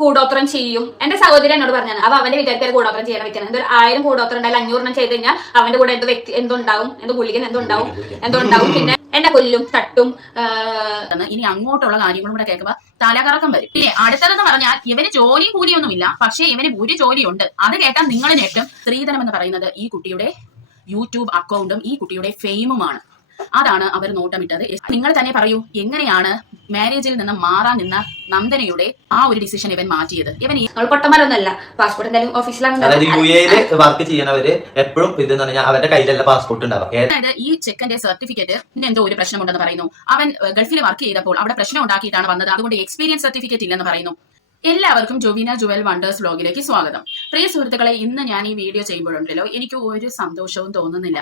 കൂടോത്രം ചെയ്യും. എന്റെ സഹോദരി എന്നോട് പറഞ്ഞാണ് അവ അവന്റെ വിചാരിക്കാൻ കൂടോത്രം ചെയ്യാൻ വെക്കണം. എന്തൊരു 1000 കൂടോത്രം ഉണ്ടായാലും 500 ചെയ്ത് കഴിഞ്ഞാൽ അവന്റെ കൂടെ എന്തുണ്ടാവും, ഗുളികൻ എന്തുണ്ടാവും, പിന്നെ എന്നെ കൊല്ലും, തട്ടും. ഇനി അങ്ങോട്ടുള്ള കാര്യങ്ങളും കൂടെ കേൾക്കുമ്പോ തലകറക്കം വരും. പിന്നെ അടുത്തതെന്ന് പറഞ്ഞാൽ ഇവന് ജോലിയും കൂലിയൊന്നുമില്ല, പക്ഷേ ഇവന് ഒരു ജോലിയുണ്ട്. അത് കേട്ടാൽ നിങ്ങൾ ഞെട്ടും. സ്ത്രീധനം എന്ന് പറയുന്നത് ഈ കുട്ടിയുടെ യൂട്യൂബ് അക്കൗണ്ടും ഈ കുട്ടിയുടെ ഫെയിമുമാണ്. അതാണ് അവർ നോട്ടമിട്ടത്. നിങ്ങൾ തന്നെ പറയൂ, എങ്ങനെയാണ് മാരേജിൽ നിന്ന് മാറാൻ നിന്ന നന്ദനയുടെ ആ ഒരു ഡിസിഷൻ ഇവൻ മാറ്റിയത്? ഇവൻ പൊട്ടന്മാരൊന്നല്ല, പാസ്പോർട്ട് എന്തായാലും ഓഫീസിലാണ്. വർക്ക് ചെയ്യുന്നവര് എപ്പോഴും ഇതെന്ന് പറഞ്ഞാൽ അവരുടെ കയ്യിലല്ല പാസ്പോർട്ട് ഉണ്ടാവും. അതായത് ഈ ചെക്കന്റെ സർട്ടിഫിക്കറ്റ് എന്തോ ഒരു പ്രശ്നമുണ്ടെന്ന് പറയുന്നു. അവൻ ഗൾഫിൽ വർക്ക് ചെയ്തപ്പോൾ അവിടെ പ്രശ്നം ഉണ്ടാക്കിയിട്ടാണ് വന്നത്, അതുകൊണ്ട് എക്സ്പീരിയൻസ് സർട്ടിഫിക്കറ്റ് ഇല്ലെന്ന് പറയുന്നു. എല്ലാവർക്കും ജോവിന ജുവൽ വണ്ടേഴ്സ് വ്ലോഗിലേക്ക് സ്വാഗതം. പ്രിയ സുഹൃത്തുക്കളെ, ഇന്ന് ഞാൻ ഈ വീഡിയോ ചെയ്യുമ്പോഴുണ്ടല്ലോ എനിക്ക് ഒരു സന്തോഷവും തോന്നുന്നില്ല.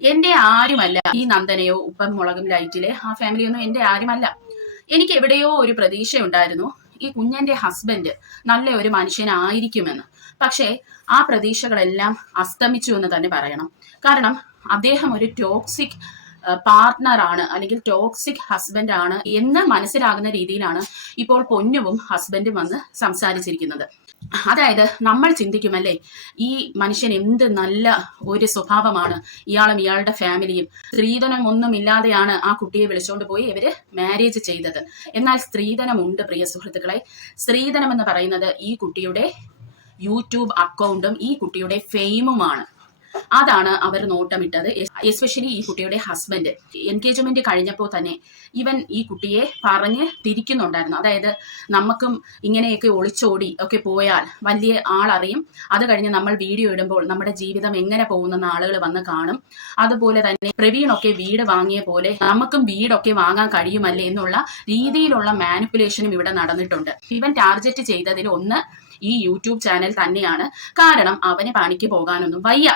എന്റെ ആരുമല്ല ഈ നന്ദനയോ ഉപ്പം മുളകും ലൈറ്റിലെ ആ ഫാമിലിയൊന്നും എന്റെ ആരുമല്ല. എനിക്ക് എവിടെയോ ഒരു പ്രതീക്ഷ ഉണ്ടായിരുന്നു ഈ കുഞ്ഞന്റെ ഹസ്ബൻഡ് നല്ല ഒരു മനുഷ്യനായിരിക്കുമെന്ന്. പക്ഷേ ആ പ്രതീക്ഷകളെല്ലാം അസ്തമിച്ചു എന്ന് തന്നെ പറയണം. കാരണം അദ്ദേഹം ഒരു ടോക്സിക് പാർട്ട്ണറാണ്, അല്ലെങ്കിൽ ടോക്സിക് ഹസ്ബൻഡ് ആണ് എന്ന് മനസ്സിലാകുന്ന രീതിയിലാണ് ഇപ്പോൾ പൊന്നുവും ഹസ്ബൻഡും വന്ന് സംസാരിച്ചിരിക്കുന്നത്. അതായത് നമ്മൾ ചിന്തിക്കുമല്ലേ, ഈ മനുഷ്യൻ എന്ത് നല്ല ഒരു സ്വഭാവമാണ്, ഇയാളും ഇയാളുടെ ഫാമിലിയും സ്ത്രീധനം ഒന്നും ഇല്ലാതെയാണ് ആ കുട്ടിയെ വിളിച്ചുകൊണ്ട് പോയി ഇവര് മാരേജ് ചെയ്തത്. എന്നാൽ സ്ത്രീധനമുണ്ട് പ്രിയ സുഹൃത്തുക്കളെ. സ്ത്രീധനം എന്ന് പറയുന്നത് ഈ കുട്ടിയുടെ യൂട്യൂബ് അക്കൗണ്ടും ഈ കുട്ടിയുടെ ഫെയിമുമാണ്. അതാണ് അവർ നോട്ടമിട്ടത്. എസ്പെഷ്യലി ഈ കുട്ടിയുടെ ഹസ്ബൻഡ് എൻഗേജ്മെന്റ് കഴിഞ്ഞപ്പോൾ തന്നെ ഇവൻ ഈ കുട്ടിയെ പറഞ്ഞ് തിരിക്കുന്നുണ്ടായിരുന്നു. അതായത് നമുക്കും ഇങ്ങനെയൊക്കെ ഒളിച്ചോടി ഒക്കെ പോയാൽ വലിയ ആളറിയും, അത് കഴിഞ്ഞ് നമ്മൾ വീഡിയോ ഇടുമ്പോൾ നമ്മുടെ ജീവിതം എങ്ങനെ പോകുന്നെന്ന് ആളുകൾ വന്ന് കാണും. അതുപോലെ തന്നെ പ്രവീണൊക്കെ വീട് വാങ്ങിയ പോലെ നമുക്കും വീടൊക്കെ വാങ്ങാൻ കഴിയുമല്ലേ എന്നുള്ള രീതിയിലുള്ള മാനിപ്പുലേഷനും ഇവിടെ നടന്നിട്ടുണ്ട്. ഇവൻ ടാർഗറ്റ് ചെയ്തതിൽ ഒന്ന് ഈ യൂട്യൂബ് ചാനൽ തന്നെയാണ്. കാരണം അവന് പണിക്ക് പോകാനൊന്നും വയ്യ.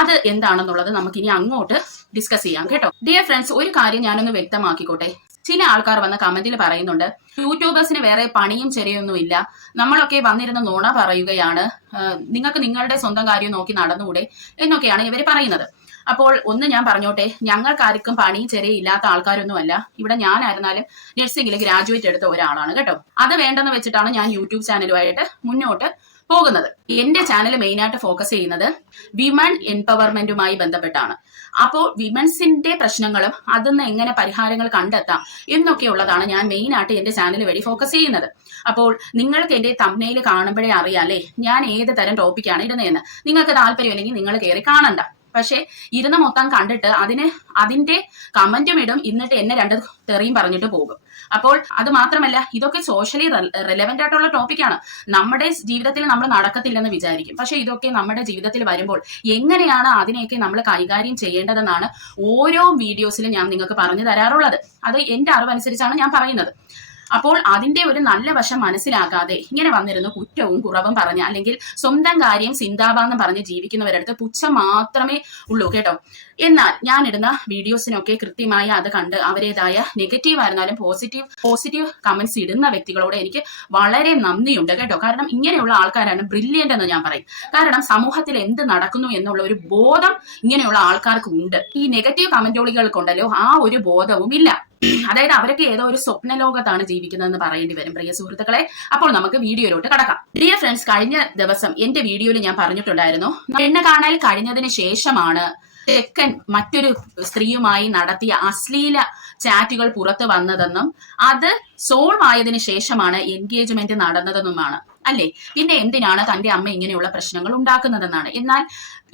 അത് എന്താണെന്നുള്ളത് നമുക്കിനി അങ്ങോട്ട് ഡിസ്കസ് ചെയ്യാം കേട്ടോ. ഡിയർ ഫ്രണ്ട്സ്, ഒരു കാര്യം ഞാനൊന്ന് വ്യക്തമാക്കിക്കോട്ടെ. ചില ആൾക്കാർ വന്ന കമന്റിൽ പറയുന്നുണ്ട് യൂട്യൂബേഴ്സിന് വേറെ പണിയും ചെറിയൊന്നും ഇല്ല, നമ്മളൊക്കെ വന്നിരുന്ന് നുണ പറയുകയാണ്, നിങ്ങൾക്ക് നിങ്ങളുടെ സ്വന്തം കാര്യം നോക്കി നടന്നുകൂടെ എന്നൊക്കെയാണ് ഇവർ പറയുന്നത്. അപ്പോൾ ഒന്ന് ഞാൻ പറഞ്ഞോട്ടെ, ഞങ്ങൾക്കാർക്കും പണിയും ചെറിയ ഇല്ലാത്ത ആൾക്കാരൊന്നുമല്ല. ഇവിടെ ഞാനായിരുന്നാലും നഴ്സിംഗിൽ ഗ്രാജുവേറ്റ് എടുത്ത ഒരാളാണ് കേട്ടോ. അത് വേണ്ടെന്ന് വെച്ചിട്ടാണ് ഞാൻ യൂട്യൂബ് ചാനലുമായിട്ട് മുന്നോട്ട് പോകുന്നത്. എന്റെ ചാനൽ മെയിനായിട്ട് ഫോക്കസ് ചെയ്യുന്നത് വിമൺ എംപവർമെന്റുമായി ബന്ധപ്പെട്ടാണ്. അപ്പോൾ വിമൻസിന്റെ പ്രശ്നങ്ങളും അതിന്ന് എങ്ങനെ പരിഹാരങ്ങൾ കണ്ടെത്താം എന്നൊക്കെയുള്ളതാണ് ഞാൻ മെയിനായിട്ട് എന്റെ ചാനൽ വഴി ഫോക്കസ് ചെയ്യുന്നത്. അപ്പോൾ നിങ്ങൾക്ക് എന്റെ തംബ്നെയിൽ കാണുമ്പോഴേ അറിയാലേ ഞാൻ ഏത് തരം ടോപ്പിക്കാണ് ഇടുന്നതെന്ന്. നിങ്ങൾക്ക് താല്പര്യമില്ലെങ്കിൽ നിങ്ങൾ കയറി കാണണ്ട. പക്ഷെ ഇരുന്ന് മൊത്തം കണ്ടിട്ട് അതിന്റെ കമന്റും ഇടും, എന്നിട്ട് എന്നെ രണ്ട് തെറിയും പറഞ്ഞിട്ട് പോകും. അപ്പോൾ അത് മാത്രമല്ല, ഇതൊക്കെ സോഷ്യലി റെലവെന്റ് ആയിട്ടുള്ള ടോപ്പിക്കാണ്. നമ്മുടെ ജീവിതത്തിൽ നമ്മൾ നടക്കത്തില്ലെന്ന് വിചാരിക്കും, പക്ഷെ ഇതൊക്കെ നമ്മുടെ ജീവിതത്തിൽ വരുമ്പോൾ എങ്ങനെയാണ് അതിനെയൊക്കെ നമ്മൾ കൈകാര്യം ചെയ്യേണ്ടതെന്നാണ് ഓരോ വീഡിയോസിലും ഞാൻ നിങ്ങൾക്ക് പറഞ്ഞു തരാറുള്ളത്. അത് എന്റെ അറിവനുസരിച്ചാണ് ഞാൻ പറയുന്നത്. അപ്പോൾ അതിന്റെ ഒരു നല്ല വശം മനസ്സിലാക്കാതെ ഇങ്ങനെ വന്നിരുന്നു കുറ്റവും കുറവും പറഞ്ഞ്, അല്ലെങ്കിൽ സ്വന്തം കാര്യം സിന്ദാബാന്ന് പറഞ്ഞ് ജീവിക്കുന്നവരടുത്ത് പുച്ഛം മാത്രമേ ഉള്ളൂ കേട്ടോ. എന്നാൽ ഞാൻ ഇടുന്ന വീഡിയോസിനൊക്കെ കൃത്യമായി അത് കണ്ട് അവരേതായ നെഗറ്റീവ് ആയിരുന്നാലും പോസിറ്റീവ് കമന്റ്സ് ഇടുന്ന വ്യക്തികളോട് എനിക്ക് വളരെ നന്ദിയുണ്ട് കേട്ടോ. കാരണം ഇങ്ങനെയുള്ള ആൾക്കാരാണ് ബ്രില്യന്റ് എന്ന് ഞാൻ പറയും. കാരണം സമൂഹത്തിൽ എന്ത് നടക്കുന്നു എന്നുള്ള ഒരു ബോധം ഇങ്ങനെയുള്ള ആൾക്കാർക്ക് ഉണ്ട്. ഈ നെഗറ്റീവ് കമന്റുകൾക്കുണ്ടല്ലോ ആ ഒരു ബോധവും ഇല്ല. അതായത് അവരൊക്കെ ഏതോ ഒരു സ്വപ്ന ലോകത്താണ് ജീവിക്കുന്നതെന്ന് പറയേണ്ടി വരും പ്രിയ സുഹൃത്തുക്കളെ. അപ്പോൾ നമുക്ക് വീഡിയോയിലോട്ട് കടക്കാം. ഡിയർ ഫ്രണ്ട്സ്, കഴിഞ്ഞ ദിവസം എന്റെ വീഡിയോയിൽ ഞാൻ പറഞ്ഞിട്ടുണ്ടായിരുന്നു, പെണ്ണ് കാണാൻ കഴിഞ്ഞതിന് ശേഷമാണ് ചെക്കൻ മറ്റൊരു സ്ത്രീയുമായി നടത്തിയ അശ്ലീല ചാറ്റുകൾ പുറത്തു വന്നതെന്നും അത് സോൾവ് ആയതിനു ശേഷമാണ് എൻഗേജ്മെന്റ് നടന്നതെന്നുമാണ് അല്ലേ. പിന്നെ എന്തിനാണ് തന്റെ അമ്മ ഇങ്ങനെയുള്ള പ്രശ്നങ്ങൾ ഉണ്ടാക്കുന്നതെന്നാണ്. എന്നാൽ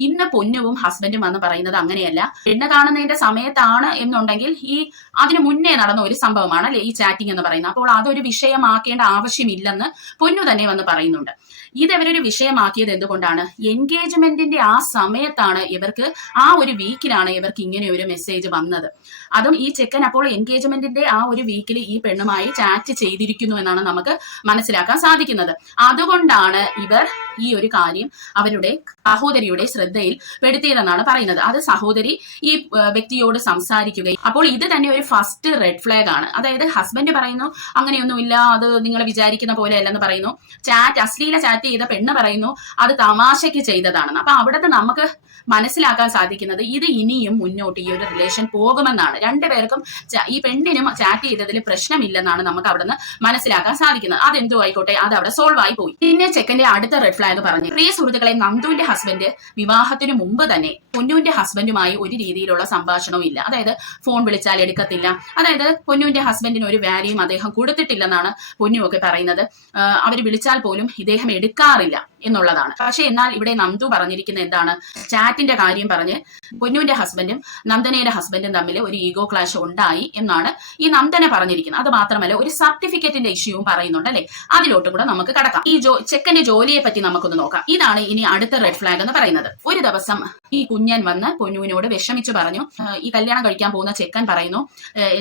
ഇന്ന് പൊന്നുവും ഹസ്ബൻഡും വന്ന് പറയുന്നത് അങ്ങനെയല്ല. പെണ്ണ് കാണുന്നതിന്റെ സമയത്താണ് എന്നുണ്ടെങ്കിൽ അതിനു മുന്നേ നടന്ന ഒരു സംഭവമാണ് അല്ലെ ഈ ചാറ്റിംഗ് എന്ന് പറയുന്നത്. അപ്പോൾ അതൊരു വിഷയമാക്കേണ്ട ആവശ്യമില്ലെന്ന് പൊന്നു തന്നെ വന്ന് പറയുന്നുണ്ട്. ഇതവരൊരു വിഷയമാക്കിയത് എന്തുകൊണ്ടാണ്? എൻഗേജ്മെന്റിന്റെ ആ സമയത്താണ് ഇവർക്ക്, ആ ഒരു വീക്കിലാണ് ഇവർക്ക് ഇങ്ങനെ ഒരു മെസ്സേജ് വന്നത്. അതും ഈ ചെക്കൻ അപ്പോൾ എൻഗേജ്മെന്റിന്റെ ആ ഒരു വീക്കിൽ ഈ പെണ്ണുമായി ചാറ്റ് ചെയ്തിരിക്കുന്നു എന്നാണ് നമുക്ക് മനസ്സിലാക്കാൻ സാധിക്കുന്നത്. അതുകൊണ്ടാണ് ഇവർ ഈ ഒരു കാര്യം അവരുടെ സഹോദരിയുടെ ശ്രദ്ധയിൽ പെടുത്തിയതെന്നാണ് പറയുന്നത്. അത് സഹോദരി ഈ വ്യക്തിയോട് സംസാരിക്കുകയും, അപ്പോൾ ഇത് തന്നെ ഒരു ഫസ്റ്റ് റെഡ് ഫ്ലാഗ് ആണ്. അതായത് ഹസ്ബൻഡ് പറയുന്നു അങ്ങനെയൊന്നുമില്ല, അത് നിങ്ങൾ വിചാരിക്കുന്ന പോലെ അല്ലെന്ന് പറയുന്നു. അശ്ലീല ചാറ്റ് ചെയ്ത പെണ്ണ് പറയുന്നു അത് തമാശയ്ക്ക് ചെയ്തതാണെന്ന്. അപ്പൊ അവിടുത്തെ നമുക്ക് മനസ്സിലാക്കാൻ സാധിക്കുന്നത് ഇത് ഇനിയും മുന്നോട്ട് ഈ ഒരു റിലേഷൻ പോകുമെന്നാണ്. രണ്ടുപേർക്കും ഈ പെണ്ണിനും ചാറ്റ് ചെയ്തതിൽ പ്രശ്നമില്ലെന്നാണ് എന്നാണ് നമുക്ക് അവിടെ നിന്ന് മനസ്സിലാക്കാൻ സാധിക്കുന്നത്. അതെന്തോ ആയിക്കോട്ടെ, അത് അവിടെ സോൾവ് ആയി പോയി. പിന്നെ ചെക്കന്റെ അടുത്ത റെഡ് ഫ്ലാഗ് പറഞ്ഞു, പ്രിയ സുഹൃത്തുക്കളെ, നന്ദുവിന്റെ ഹസ്ബൻഡ് വിവാഹത്തിന് മുമ്പ് തന്നെ പൊന്നുവിന്റെ ഹസ്ബൻഡുമായി ഒരു രീതിയിലുള്ള സംഭാഷണവും ഇല്ല. അതായത് ഫോൺ വിളിച്ചാൽ എടുക്കത്തില്ല. അതായത് പൊന്നുവിന്റെ ഹസ്ബൻഡിന് ഒരു വാല്യൂം അദ്ദേഹം കൊടുത്തിട്ടില്ലെന്നാണ് പൊന്നു ഒക്കെ പറയുന്നത്. അവർ വിളിച്ചാൽ പോലും ഇദ്ദേഹം എടുക്കാറില്ല എന്നുള്ളതാണ്. പക്ഷെ എന്നാൽ ഇവിടെ നന്ദു പറഞ്ഞിരിക്കുന്നത് എന്താണ്, ചാറ്റിന്റെ കാര്യം പറഞ്ഞ് പൊന്നുവിന്റെ ഹസ്ബൻഡും നന്ദനയുടെ ഹസ്ബൻഡും തമ്മിൽ ഒരു ഈഗോ ക്ലാഷ് ഉണ്ടായി എന്നാണ് ഈ നന്ദന പറഞ്ഞിരിക്കുന്നത്. അത് മാത്രമല്ല ഒരു സർട്ടിഫിക്കറ്റിന്റെ ഇഷ്യൂവും പറയുന്നുണ്ട് അല്ലെ. അതിലോട്ടും കൂടെ നമുക്ക് കടക്കാം. ഈ ചെക്കന്റെ ജോലിയെ പറ്റി നമുക്കൊന്ന് നോക്കാം. ഇതാണ് ഇനി അടുത്ത റെഡ് ഫ്ലാഗ് എന്ന് പറയുന്നത്. ഒരു ദിവസം ഈ കുഞ്ഞൻ വന്ന് പൊന്നുവിനോട് വിഷമിച്ചു പറഞ്ഞു, ഈ കല്യാണം കഴിക്കാൻ പോകുന്ന ചെക്കൻ പറയുന്നു,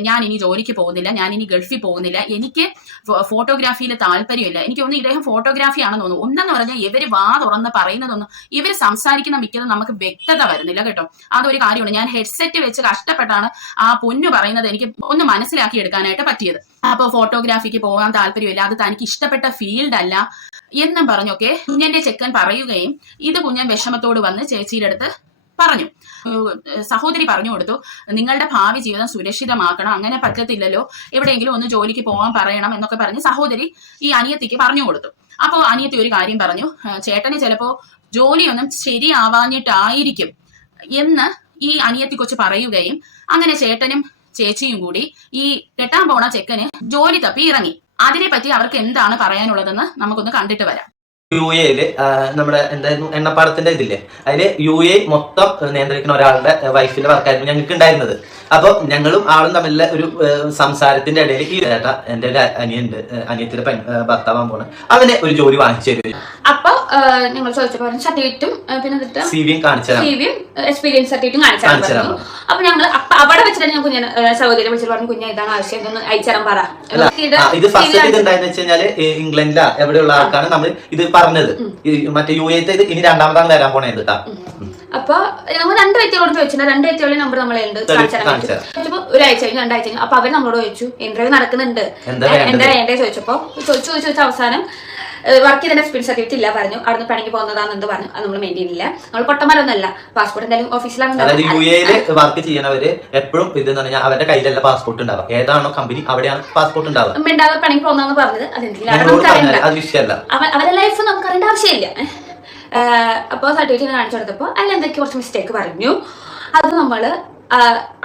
ഞാൻ ഇനി ജോലിക്ക് പോകുന്നില്ല, ഞാൻ ഇനി ഗൾഫിൽ പോകുന്നില്ല, എനിക്ക് ഫോട്ടോഗ്രാഫിയിൽ താല്പര്യമില്ല. എനിക്ക് തോന്നുന്നു ഇദ്ദേഹം ഫോട്ടോഗ്രാഫി ആണെന്ന് തോന്നുന്നു. ഒന്നെന്ന് പറഞ്ഞാൽ ഇവര് വാ തുറന്ന് പറയുന്നതൊന്നും ഇവര് സംസാരിക്കുന്ന മിക്കതും നമുക്ക് വ്യക്തത വരുന്നില്ല കേട്ടോ. അതൊരു കാര്യമാണ്. ഞാൻ ഹെഡ്സെറ്റ് വെച്ച് കഷ്ടപ്പെട്ടാണ് ആ പൊന്നു പറയുന്നത് എനിക്ക് ഒന്ന് മനസ്സിലാക്കി എടുക്കാനായിട്ട് പറ്റിയത്. അപ്പൊ ഫോട്ടോഗ്രാഫിക്ക് പോകാൻ താല്പര്യമില്ല, അത് തനിക്ക് ഇഷ്ടപ്പെട്ട ഫീൽഡ് അല്ല എന്നും പറഞ്ഞൊക്കെ കുഞ്ഞന്റെ ചെക്കൻ പറയുകയും ഇത് കുഞ്ഞൻ വിഷമത്തോട് വന്ന് ചേച്ചിയുടെ അടുത്ത് പറഞ്ഞു. സഹോദരി പറഞ്ഞു കൊടുത്തു, നിങ്ങളുടെ ഭാവി ജീവിതം സുരക്ഷിതമാക്കണം, അങ്ങനെ പറ്റത്തില്ലല്ലോ, എവിടെയെങ്കിലും ഒന്ന് ജോലിക്ക് പോകാൻ പറയണം എന്നൊക്കെ പറഞ്ഞ് സഹോദരി ഈ അനിയത്തിക്ക് പറഞ്ഞു കൊടുത്തു. അപ്പോ അനിയത്തി ഒരു കാര്യം പറഞ്ഞു, ചേട്ടന് ചിലപ്പോ ജോലിയൊന്നും ശരിയാവാഞ്ഞിട്ടായിരിക്കും എന്ന് ഈ അനിയത്തി കൊച്ചു പറയുകയും അങ്ങനെ ചേട്ടനും ചേച്ചിയും കൂടി ഈ കെട്ടാൻ പോണ ചെക്കന് ജോലി തപ്പി ഇറങ്ങി. അതിനെപ്പറ്റി അവർക്ക് എന്താണ് പറയാനുള്ളതെന്ന് നമുക്കൊന്ന് കണ്ടിട്ട് വരാം. UAE നമ്മുടെ എന്തായിരുന്നു എണ്ണപ്പാടത്തിന്റെ ഇതില്ലേ, അതില് UAE മൊത്തം നിയന്ത്രിക്കുന്ന ഒരാളുടെ വൈഫിന്റെ വർക്കായിരുന്നു ഞങ്ങൾക്ക് ഉണ്ടായിരുന്നത്. അപ്പൊ ഞങ്ങളും ആളും തമ്മിലുള്ള ഒരു സംസാരത്തിന്റെ ഇടയിൽ ഈ ചേട്ടാ എന്റെ ഒരു അനിയുണ്ട്, അനിയത്തിന്റെ ഭർത്താവാൻ പോണ, അവനെ ഒരു ജോലി വാങ്ങിച്ചു തരും. അപ്പൊ നിങ്ങൾ ചോദിച്ചപ്പോൾ സർട്ടിഫിക്കറ്റും പിന്നെ സിവിയും കാണിച്ചു, സിവിയും എക്സ്പീരിയൻസ് സർട്ടിഫിക്കറ്റും കാണിച്ചു തരാം. അപ്പൊ ഞങ്ങൾ അവിടെ വെച്ചിട്ട് ഞാൻ കുഞ്ഞിനെ സഹോദരി വിളിച്ചിട്ട് പറഞ്ഞു, കുഞ്ഞ ഇതാണ് ആവശ്യം, ഇതൊന്ന് അയച്ചുതരാൻ പറ. ഇത് ഫസ്റ്റ് ഇത് എന്തായെന്ന് വെച്ച് കഴിഞ്ഞാല് ഇംഗ്ലണ്ടിലാ എവിടെയുള്ള ആൾക്കാണ് നമ്മൾ ഇത് പറഞ്ഞത്. മറ്റേ UAE ഇത് ഇനി രണ്ടാമതാണ് വരാൻ പോണേ കേട്ടാ. അപ്പൊ നമ്മൾ 2 വ്യക്തികളോട് ചോദിച്ചിട്ടുണ്ട്. 2 വ്യക്തികളുടെ നമ്പർ നമ്മളുണ്ട്. ചോദിച്ചപ്പോ ഒരാഴ്ച കഴിഞ്ഞു, 2 ആഴ്ച കഴിഞ്ഞു. അപ്പൊ അവർ നമ്മളോട് ചോദിച്ചു ഇന്റർവ്യൂ നടക്കുന്നുണ്ട്, എന്താ വേണ്ടേ ചോദിച്ചപ്പോ ചോദിച്ചു അവസാനം വർക്ക് ചെയ്തതിന്റെ എക്സ്പീരിയൻസ് സർട്ടിഫിക്കറ്റ് ഇല്ല പറഞ്ഞു. അവിടുന്ന് പണിക്ക് പോകുന്നതാണെന്ന് പറഞ്ഞു. അത് നമ്മൾ മെയിൻറ്റെയിൻ ഇല്ല. നമ്മൾ പൊട്ടന്മാരൊന്നല്ല, പാസ്പോർട്ട് എന്തായാലും ഓഫീസിലാണ്. UAE വർക്ക് ചെയ്യുന്നവര് എപ്പോഴും ഇത് അവരുടെ കയ്യിലല്ല പാസ്പോർട്ട് ഉണ്ടാവുക, ഏതാണോ കമ്പനി അവിടെയാണ് പാസ്പോർട്ട് ഉണ്ടാവുക. പണിക്ക് പോകുന്നതെന്ന് പറഞ്ഞത് അവരുടെ ലൈഫ് നമുക്ക് അറിയേണ്ട ആവശ്യമില്ല. അപ്പൊ സർട്ടിഫിക്കറ്റ് കാണിച്ചു കൊടുത്തപ്പോ അതിൽ എന്തൊക്കെ കുറച്ച് മിസ്റ്റേക്ക് പറഞ്ഞു. അത് നമ്മള്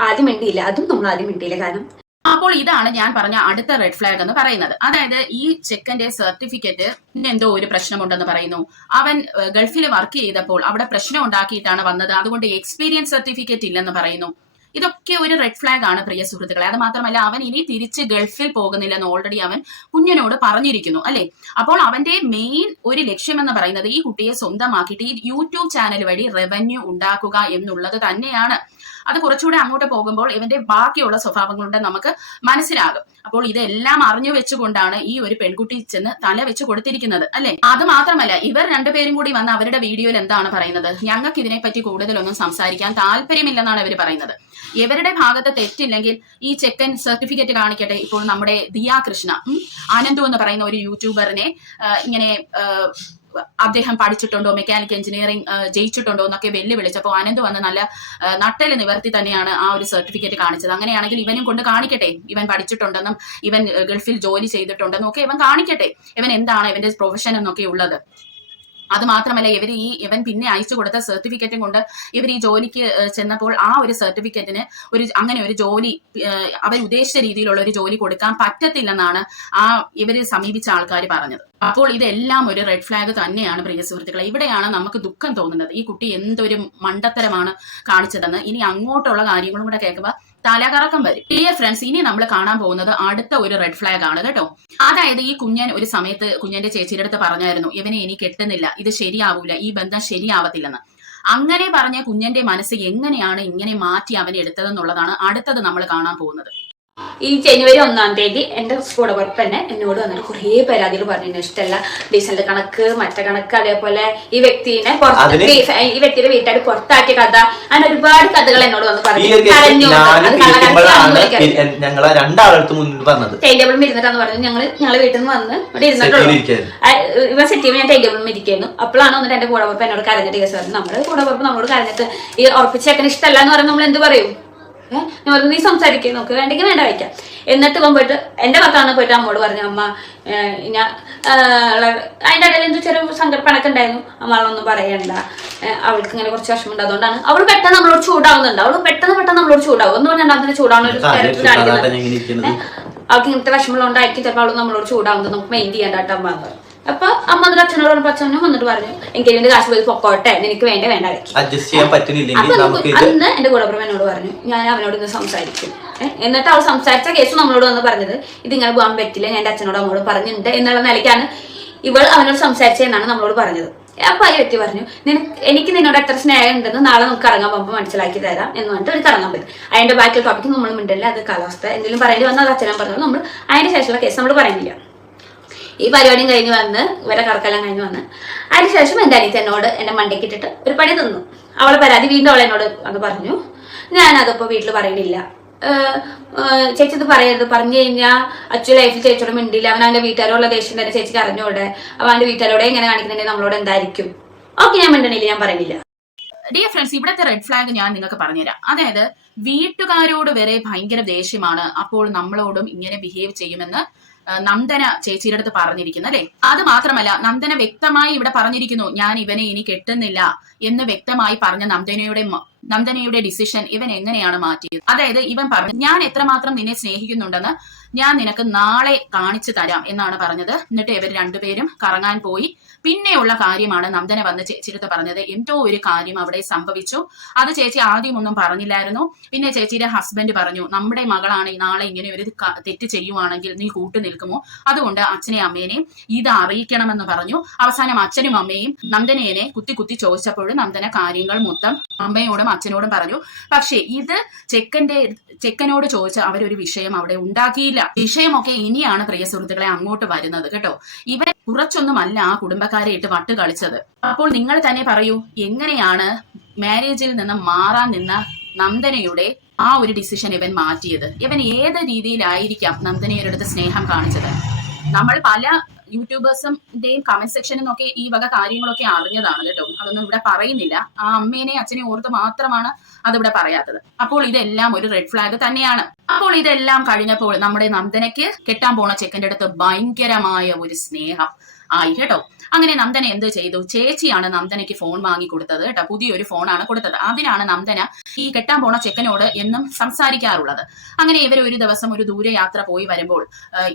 ആദ്യം മിണ്ടിയില്ല. അതും നമ്മൾ ആദ്യം മിണ്ടിയില്ല. കാരണം അപ്പോൾ ഇതാണ് ഞാൻ പറഞ്ഞ അടുത്ത റെഡ് ഫ്ലാഗ് എന്ന് പറയുന്നത്. അതായത് ഈ ചെക്കന്റെ സർട്ടിഫിക്കറ്റ് എന്തോ ഒരു പ്രശ്നമുണ്ടെന്ന് പറയുന്നു. അവൻ ഗൾഫിൽ വർക്ക് ചെയ്തപ്പോൾ അവിടെ പ്രശ്നം ഉണ്ടാക്കിയിട്ടാണ് വന്നത്, അതുകൊണ്ട് എക്സ്പീരിയൻസ് സർട്ടിഫിക്കറ്റ് ഇല്ലെന്ന് പറയുന്നു. ഇതൊക്കെ ഒരു റെഡ് ഫ്ലാഗ് ആണ് പ്രിയ സുഹൃത്തുക്കളെ. അത് മാത്രമല്ല അവൻ ഇനി തിരിച്ച് ഗൾഫിൽ പോകുന്നില്ലെന്ന് ഓൾറെഡി അവൻ കുഞ്ഞിനോട് പറഞ്ഞിരിക്കുന്നു അല്ലെ. അപ്പോൾ അവന്റെ മെയിൻ ഒരു ലക്ഷ്യം എന്ന് പറയുന്നത് ഈ കുട്ടിയെ സ്വന്തമാക്കിയിട്ട് ഈ യൂട്യൂബ് ചാനൽ വഴി റവന്യൂ ഉണ്ടാക്കുക എന്നുള്ളത് തന്നെയാണ്. അത് കുറച്ചുകൂടെ അങ്ങോട്ട് പോകുമ്പോൾ ഇവന്റെ ബാക്കിയുള്ള സ്വഭാവങ്ങളുടെ നമുക്ക് മനസ്സിലാകും. അപ്പോൾ ഇതെല്ലാം അറിഞ്ഞു വെച്ചുകൊണ്ടാണ് ഈ ഒരു പെൺകുട്ടി ചെന്ന് തല വെച്ച് കൊടുത്തിരിക്കുന്നത് അല്ലെ. അത് മാത്രമല്ല ഇവർ രണ്ടുപേരും കൂടി വന്ന് അവരുടെ വീഡിയോയിൽ എന്താണ് പറയുന്നത്, ഞങ്ങൾക്ക് ഇതിനെപ്പറ്റി കൂടുതലൊന്നും സംസാരിക്കാൻ താല്പര്യമില്ലെന്നാണ് ഇവർ പറയുന്നത്. ഇവരുടെ ഭാഗത്ത് തെറ്റില്ലെങ്കിൽ ഈ ചെക്കൻ സർട്ടിഫിക്കറ്റ് കാണിക്കട്ടെ. ഇപ്പോൾ നമ്മുടെ ദിയ കൃഷ്ണ ആനന്ദു എന്ന് പറയുന്ന ഒരു യൂട്യൂബറിനെ ഇങ്ങനെ അദ്ദേഹം പഠിച്ചിട്ടുണ്ടോ, മെക്കാനിക്കൽ എഞ്ചിനീയറിംഗ് ജയിച്ചിട്ടുണ്ടോ എന്നൊക്കെ വെല്ലുവിളിച്ചപ്പോൾ ആനന്ദ് വന്ന് നല്ല നട്ടല് നിവർത്തി തന്നെയാണ് ആ ഒരു സർട്ടിഫിക്കറ്റ് കാണിച്ചത്. അങ്ങനെയാണെങ്കിൽ ഇവനും കൊണ്ട് കാണിക്കട്ടെ, ഇവൻ പഠിച്ചിട്ടുണ്ടെന്നും ഇവൻ ഗൾഫിൽ ജോലി ചെയ്തിട്ടുണ്ടെന്നും ഒക്കെ ഇവൻ കാണിക്കട്ടെ, ഇവൻ എന്താണ് ഇവന്റെ പ്രൊഫഷൻ എന്നൊക്കെ ഉള്ളത്. അത് മാത്രമല്ല ഇവൻ പിന്നെ അയച്ചു കൊടുത്ത സർട്ടിഫിക്കറ്റും കൊണ്ട് ഇവർ ഈ ജോലിക്ക് ചെന്നപ്പോൾ ആ ഒരു സർട്ടിഫിക്കറ്റിന് അങ്ങനെ ഒരു ജോലി അവർ ഉദ്ദേശിച്ച രീതിയിലുള്ള ഒരു ജോലി കൊടുക്കാൻ പറ്റത്തില്ലെന്നാണ് ഇവര് സമീപിച്ച ആൾക്കാർ പറഞ്ഞത്. അപ്പോൾ ഇതെല്ലാം ഒരു റെഡ് ഫ്ലാഗ് തന്നെയാണ് പ്രിയ സുഹൃത്തുക്കളെ. ഇവിടെയാണ് നമുക്ക് ദുഃഖം തോന്നുന്നത്. ഈ കുട്ടി എന്തൊരു മണ്ടത്തരമാണ് കാണിച്ചതെന്ന് ഇനി അങ്ങോട്ടുള്ള കാര്യങ്ങളും കൂടെ കേൾക്കുമ്പോൾ തലകറക്കം വരും. ഡിയർ ഫ്രണ്ട്സ്, ഇനി നമ്മൾ കാണാൻ പോകുന്നത് അടുത്ത ഒരു റെഡ് ഫ്ലാഗ് ആണ് കേട്ടോ. അതായത് ഈ കുഞ്ഞൻ ഒരു സമയത്ത് കുഞ്ഞന്റെ ചേച്ചിയുടെ അടുത്ത് പറഞ്ഞായിരുന്നു, ഇവനെ ഇനി കെട്ടുന്നില്ല, ഇത് ശരിയാവൂല, ഈ ബന്ധം ശരിയാവത്തില്ലെന്ന്. അങ്ങനെ പറഞ്ഞ കുഞ്ഞന്റെ മനസ്സ് എങ്ങനെയാണ് ഇങ്ങനെ മാറ്റി അവനെ എടുത്തതെന്നുള്ളതാണ് അടുത്തത് നമ്മൾ കാണാൻ പോകുന്നത്. ഈ ജനുവരി 1-ാം തീയതി എന്റെ കൂടെ പുറപ്പ് തന്നെ എന്നോട് വന്നിട്ട് കുറേ പരാതികൾ പറഞ്ഞു. ഇഷ്ടമല്ല, ഡീസന്റ് കണക്ക്, മറ്റേ കണക്ക്, അതേപോലെ ഈ വ്യക്തിയുടെ വീട്ടുകാർ പുറത്താക്കിയ കഥ, അങ്ങനെ ഒരുപാട് കഥകൾ എന്നോട് വന്ന് പറഞ്ഞു. ടൈം ടേബിളും ഇരുന്നിട്ടാന്ന് പറഞ്ഞു. ഞങ്ങള് വീട്ടിൽ നിന്ന് വന്ന് ഇവിടെ ഇരുന്നിട്ടുള്ളൂ. ഇവ സെറ്റ് ചെയ്യുമ്പോൾ ഞാൻ ടൈം ടേബിളും ഇരിക്കുന്നു. അപ്പോഴാണ് വന്നിട്ട് എന്റെ കൂടെ പുറപ്പ് എന്നോട് കരഞ്ഞിട്ട് കേസ് പറഞ്ഞു. നമ്മുടെ കൂടെ പുറപ്പ് നമ്മളോട് കരഞ്ഞിട്ട് ഈ ഉറപ്പിച്ചേക്കാൻ ഇഷ്ടമല്ല എന്ന് പറയുമ്പോൾ നമ്മൾ എന്ത് പറയും? ഞാൻ പറഞ്ഞു നീ സംസാരിക്കുക, നോക്ക് വേണ്ടെങ്കിൽ വേണ്ട വയ്ക്കാം. എന്നിട്ട് ഇവൻ പോയിട്ട് എന്റെ ഭർത്താവിനെ പോയിട്ട് അമ്മോട് പറഞ്ഞു, അമ്മ ഞാൻ അതിന്റെ ഇടയിൽ എന്തോ ചെറിയ സങ്കടപ്പണൊക്കെ ഉണ്ടായിരുന്നു, അമ്മളൊന്നും പറയണ്ട, അവൾക്ക് ഇങ്ങനെ കുറച്ച് വിഷമമുണ്ട്, അതുകൊണ്ടാണ് അവൾ പെട്ടെന്ന് നമ്മളോട് ചൂടാവുന്നുണ്ട്. അവൾ പെട്ടെന്ന് നമ്മളോട് ചൂടാവും എന്ന് പറഞ്ഞാൽ അതിന് ചൂടാവുന്ന ഒരു ക്യാരക്ടർ കാണിക്കുന്നത്. അവൾക്ക് ഇങ്ങനത്തെ വിഷമമുള്ളതുകൊണ്ടായിരിക്കും ചിലപ്പോൾ അവൾ നമ്മളോട് ചൂടാവുന്നത്, നമുക്ക് മെയിൻ ചെയ്യേണ്ട അമ്മ എന്ന് പറഞ്ഞു. അപ്പൊ അമ്മ എന്നിട്ട് അച്ഛനോട് പറഞ്ഞപ്പോൾ അച്ഛനും വന്നിട്ട് പറഞ്ഞു എനിക്ക് ഇതിന്റെ കാശ് പോയി പൊക്കോട്ടെ, എനിക്ക് വേണ്ട അന്ന് എന്റെ കൂടപ്പുറം എന്നോട് പറഞ്ഞു ഞാൻ അവനോട് ഇന്ന് സംസാരിക്കും. എന്നിട്ട് അവൾ സംസാരിച്ച കേസ് നമ്മളോട് വന്ന് പറഞ്ഞത് ഇതിങ്ങനെ പോകാൻ പറ്റില്ല, ഞാൻ എന്റെ അച്ഛനോട് അമ്മോട് പറഞ്ഞിട്ടുണ്ട് എന്നുള്ള നിലയ്ക്കാണ് ഇവൾ അവനോട് സംസാരിച്ചതെന്നാണ് നമ്മളോട് പറഞ്ഞത്. അപ്പൊ ആ വ്യക്തി പറഞ്ഞു എനിക്ക് നിന്നോട് എത്ര സ്നേഹം ഉണ്ടെന്ന് നാളെ നമുക്ക് ഇറങ്ങാൻ പോകുമ്പോൾ മനസ്സിലാക്കി തരാം എന്ന് പറഞ്ഞിട്ട് ഒരു ഇറങ്ങാൻ പറ്റും. അതിന്റെ ബാക്കിയുള്ള ടോപ്പിക്ക് നമ്മൾ മിണ്ടല്ല, അത് കാലാവസ്ഥ എന്തെങ്കിലും പറയേണ്ടി വന്നാൽ അത് അച്ഛനും പറഞ്ഞു. നമ്മൾ അതിന്റെ ശേഷമുള്ള കേസ് നമ്മൾ പറയുന്നില്ല. ഈ പരിപാടിയും കഴിഞ്ഞ് വന്ന് ഇവരെ കറക്കെല്ലാം കഴിഞ്ഞ് വന്ന് അതിനുശേഷം എൻ്റെ അനിയത്തി എന്നോട് എന്നെ മണ്ടയ്ക്ക് ഇട്ടിട്ട് ഒരു പണി തന്നു. അവളെ പരാതി വീണ്ടും അവൾ എന്നോട് അത് പറഞ്ഞു. ഞാനതിപ്പോൾ വീട്ടിൽ പറയണില്ല, ചേച്ചി ഇത് പറയരുത്, പറഞ്ഞു കഴിഞ്ഞാൽ അച്ഛൻ ലൈഫിൽ ചേച്ചിയോട് മിണ്ടില്ല, അവൻ അവൻ്റെ വീട്ടുകാരോടുള്ള ദേഷ്യം തന്നെ ചേച്ചിക്ക് അറിഞ്ഞോടെ, അവൻ അവൻ്റെ വീട്ടുകാരോടെ എങ്ങനെ കാണിക്കുന്നുണ്ടെങ്കിൽ നമ്മളോട് എന്തായിരിക്കും. ഓക്കെ ഞാൻ മിണ്ടണില്ല, ഞാൻ പറയണില്ല. ഡിയർ ഫ്രണ്ട്സ്, ഇവിടുത്തെ റെഡ് ഫ്ലാഗ് ഞാൻ നിങ്ങൾക്ക് പറഞ്ഞുതരാം. അതായത് വീട്ടുകാരോട് വരെ ഭയങ്കര ദേഷ്യമാണ്, അപ്പോൾ നമ്മളോടും ഇങ്ങനെ ബിഹേവ് ചെയ്യുമെന്ന് നന്ദന ചേച്ചിയുടെ അടുത്ത് പറഞ്ഞിരിക്കുന്നു അല്ലെ. അത് മാത്രമല്ല നന്ദന വ്യക്തമായി ഇവിടെ പറഞ്ഞിരിക്കുന്നു ഞാൻ ഇവനെ ഇനി കെട്ടുന്നില്ല എന്ന് വ്യക്തമായി പറഞ്ഞ നന്ദനയുടെ ഡിസിഷൻ ഇവൻ എങ്ങനെയാണ് മാറ്റിയത്. അതായത് ഇവൻ പറഞ്ഞു ഞാൻ എത്രമാത്രം നിന്നെ സ്നേഹിക്കുന്നുണ്ടെന്ന് ഞാൻ നിനക്ക് നാളെ കാണിച്ചു തരാം എന്നാണ് പറഞ്ഞത്. എന്നിട്ട് ഇവർ രണ്ടുപേരും കറങ്ങാൻ പോയി. പിന്നെയുള്ള കാര്യമാണ് നന്ദന വന്ന് ചേച്ചിയുടെ പറഞ്ഞത് എന്തോ ഒരു കാര്യം അവിടെ സംഭവിച്ചു, അത് ചേച്ചി ആദ്യം ഒന്നും പറഞ്ഞില്ലായിരുന്നു. പിന്നെ ചേച്ചിയുടെ ഹസ്ബൻഡ് പറഞ്ഞു നമ്മുടെ മകളാണ് നാളെ ഇങ്ങനെ ഒരു തെറ്റ് ചെയ്യുവാണെങ്കിൽ നീ കൂട്ടു നിൽക്കുമോ, അതുകൊണ്ട് അച്ഛനെ അമ്മേനെയും ഇത് അറിയിക്കണമെന്ന് പറഞ്ഞു. അവസാനം അച്ഛനും അമ്മയും നന്ദനയെ കുത്തി ചോദിച്ചപ്പോഴും നന്ദന കാര്യങ്ങൾ മൊത്തം അമ്മയോടും അച്ഛനോടും പറഞ്ഞു. പക്ഷേ ഇത് ചെക്കനോട് ചോദിച്ച അവരൊരു വിഷയം അവിടെ ഉണ്ടാക്കിയില്ല. വിഷയമൊക്കെ ഇനിയാണ് പ്രിയ സുഹൃത്തുക്കളെ അങ്ങോട്ട് വരുന്നത് കേട്ടോ. ഇവരെ കുറച്ചൊന്നുമല്ല ആ കുടുംബക്കാരെ ഇട്ട് വട്ട് കളിച്ചത്. അപ്പോൾ നിങ്ങൾ തന്നെ പറയൂ, എങ്ങനെയാണ് മാരേജിൽ നിന്ന് മാറാൻ നിന്ന നന്ദനയുടെ ആ ഒരു ഡിസിഷൻ ഇവൻ മാറ്റിയത്? ഇവൻ ഏത് രീതിയിലായിരിക്കാം നന്ദനയുടെ അടുത്ത് സ്നേഹം കാണിച്ചത്? നമ്മൾ പല യൂട്യൂബേഴ്സിന്റെയും കമന്റ് സെക്ഷനിൽ നിന്നൊക്കെ ഈ വക കാര്യങ്ങളൊക്കെ അറിഞ്ഞതാണ് കേട്ടോ. അതൊന്നും ഇവിടെ പറയുന്നില്ല. ആ അമ്മേനെ അച്ഛനെ ഓർത്ത് മാത്രമാണ് അതിവിടെ പറയാത്തത്. അപ്പോൾ ഇതെല്ലാം ഒരു റെഡ് ഫ്ലാഗ് തന്നെയാണ്. അപ്പോൾ ഇതെല്ലാം കഴിഞ്ഞപ്പോൾ നമ്മുടെ നന്ദനയ്ക്ക് കെട്ടാൻ പോണ ചെക്കൻ്റെ അടുത്ത് ഭയങ്കരമായ ഒരു സ്നേഹം ആയി കേട്ടോ. അങ്ങനെ നന്ദന എന്ത് ചെയ്തു? ചേച്ചിയാണ് നന്ദനയ്ക്ക് ഫോൺ വാങ്ങി കൊടുത്തത് കേട്ടോ. പുതിയൊരു ഫോണാണ് കൊടുത്തത്. അതിനാണ് നന്ദന ഈ കെട്ടാൻ പോണ ചെക്കനോട് എന്നും സംസാരിക്കാറുള്ളത്. അങ്ങനെ ഇവർ ഒരു ദിവസം ഒരു ദൂരയാത്ര പോയി വരുമ്പോൾ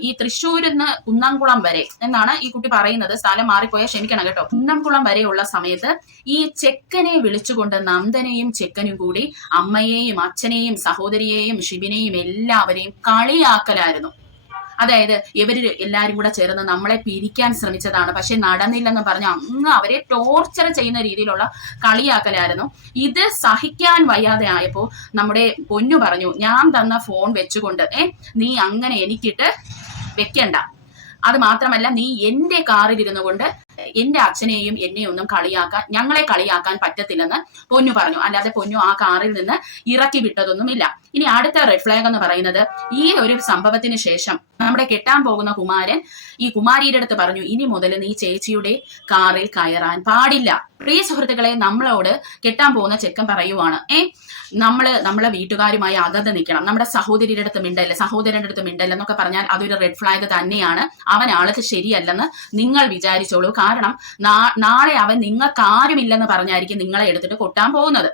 ഈ തൃശ്ശൂരിൽ നിന്ന് കുന്നംകുളം വരെ എന്നാണ് ഈ കുട്ടി പറയുന്നത്, സ്ഥലം മാറിപ്പോയാൽ ക്ഷമിക്കണം കേട്ടോ. കുന്നംകുളം വരെയുള്ള സമയത്ത് ഈ ചെക്കനെ വിളിച്ചുകൊണ്ട് നന്ദനയും ചെക്കനും കൂടി അമ്മയെയും അച്ഛനെയും സഹോദരിയെയും ഷിബിനെയും എല്ലാവരെയും കളിയാക്കലായിരുന്നു. അതായത് ഇവര് എല്ലാരും കൂടെ ചേർന്ന് നമ്മളെ പിരിക്കാൻ ശ്രമിച്ചതാണ്, പക്ഷെ നടന്നില്ലെന്ന് പറഞ്ഞ് അങ്ങ് അവരെ ടോർച്ചർ ചെയ്യുന്ന രീതിയിലുള്ള കളിയാക്കലായിരുന്നു. ഇത് സഹിക്കാൻ വയ്യാതെ ആയപ്പോ നമ്മുടെ പൊന്നു പറഞ്ഞു ഞാൻ തന്ന ഫോൺ വെച്ചുകൊണ്ട് നീ അങ്ങനെ എനിക്കിട്ട് വെക്കണ്ട, അത് മാത്രമല്ല നീ എന്റെ കാറിൽ ഇരുന്നു കൊണ്ട് എന്റെ അച്ഛനെയും എന്നെയും ഒന്നും ഞങ്ങളെ കളിയാക്കാൻ പറ്റത്തില്ലെന്ന് പൊന്നു പറഞ്ഞു. അല്ലാതെ പൊന്നു ആ കാറിൽ നിന്ന് ഇറക്കി വിട്ടതൊന്നുമില്ല. ഇനി അടുത്ത റെഡ് ഫ്ലാഗ് എന്ന് പറയുന്നത് ഈ ഒരു സംഭവത്തിന് ശേഷം നമ്മുടെ കെട്ടാൻ പോകുന്ന കുമാരൻ ഈ കുമാരിയുടെ അടുത്ത് പറഞ്ഞു ഇനി മുതൽ നീ ചേച്ചിയുടെ കാറിൽ കയറാൻ പാടില്ല. പ്രിയ സുഹൃത്തുക്കളെ, നമ്മളോട് കെട്ടാൻ പോകുന്ന ചെക്കൻ പറയുവാണ് നമ്മളെ വീട്ടുകാരുമായി അകന്ന് നിൽക്കണം, നമ്മുടെ സഹോദരിയുടെ അടുത്ത് മിണ്ടല്ല, സഹോദരന്റെ അടുത്ത് മിണ്ടല്ല എന്നൊക്കെ പറഞ്ഞാൽ അതൊരു റെഡ് ഫ്ലാഗ് തന്നെയാണ്. അവൻ ആൾക്ക് ശരിയല്ലെന്ന് നിങ്ങൾ വിചാരിച്ചോളൂ. കാരണം നാളെ അവൻ നിങ്ങൾക്ക് ആരുമില്ലെന്ന് പറഞ്ഞായിരിക്കും നിങ്ങളെ എടുത്തിട്ട് കൊട്ടാൻ പോകുന്നത്.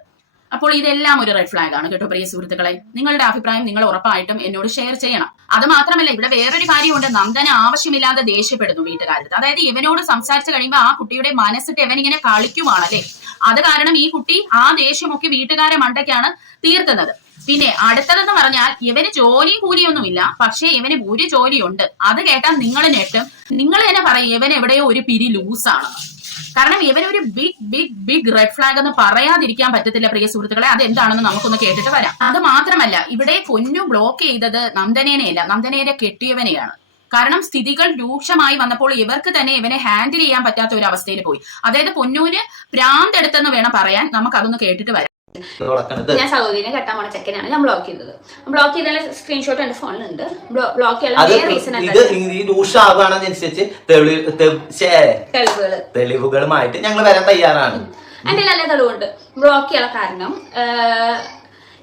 അപ്പോൾ ഇതെല്ലാം ഒരു റെഡ് ഫ്ലാഗ് ആണ് കേട്ടോ പ്രിയ സുഹൃത്തുക്കളെ. നിങ്ങളുടെ അഭിപ്രായം നിങ്ങൾ ഉറപ്പായിട്ടും എന്നോട് ഷെയർ ചെയ്യണം. അത് മാത്രമല്ല ഇവിടെ വേറൊരു കാര്യമുണ്ട്, നന്ദന ആവശ്യമില്ലാതെ ദേഷ്യപ്പെടുന്നു വീട്ടുകാരുടെ. അതായത് ഇവനോട് സംസാരിച്ചു കഴിയുമ്പോൾ ആ കുട്ടിയുടെ മനസ്സിട്ട് ഇവനിങ്ങനെ കളിക്കുവാണല്ലേ. അത് കാരണം ഈ കുട്ടി ആ ദേഷ്യമൊക്കെ വീട്ടുകാരെ മണ്ടയ്ക്കാണ് തീർക്കുന്നത്. പിന്നെ അടുത്തതെന്ന് പറഞ്ഞാൽ ഇവന് ജോലിയും കൂലിയൊന്നുമില്ല, പക്ഷെ ഇവന് ഒരു ജോലിയുണ്ട്. അത് കേട്ടാൽ നിങ്ങൾ ഞെട്ടും. നിങ്ങൾ തന്നെ പറയും ഇവൻ എവിടെയോ ഒരു പിരി ലൂസാണെന്ന്. കാരണം ഇവനൊരു ബിഗ് റെഡ് ഫ്ലാഗ് എന്ന് പറയാതിരിക്കാൻ പറ്റത്തില്ല പ്രിയ സുഹൃത്തുക്കളെ. അതെന്താണെന്ന് നമുക്കൊന്ന് കേട്ടിട്ട് വരാം. അത് മാത്രമല്ല ഇവിടെ പൊന്നു ബ്ലോക്ക് ചെയ്തത് നന്ദനേനെയല്ല, നന്ദനയെ കെട്ടിയവനെയാണ്. കാരണം സ്ഥിതികൾ രൂക്ഷമായി വന്നപ്പോൾ ഇവർക്ക് തന്നെ ഇവനെ ഹാൻഡിൽ ചെയ്യാൻ പറ്റാത്ത ഒരു അവസ്ഥയിൽ പോയി. അതായത് പൊന്നൂന് ഭ്രാന്തെടുത്തെന്ന് വേണം പറയാൻ. നമുക്ക് അതൊന്ന് കേട്ടിട്ട് വരാം. ഞാൻ സഹോദരിനെ കെട്ടാൻ പോണ ചെക്കനാണ് ഞാൻ ബ്ലോക്ക് ചെയ്തത്. ബ്ലോക്ക് ചെയ്ത സ്ക്രീൻഷോട്ട് എന്റെ ഫോണിലുണ്ട്. ബ്ലോക്ക് ചെയ്യാൻ റീസൺ തെളിവുകളുമായിട്ട് ഞങ്ങൾ വരാൻ തയ്യാറാണ്. എന്റെ നല്ല തെളിവുണ്ട്. ബ്ലോക്ക് ചെയ്യാൻ കാരണം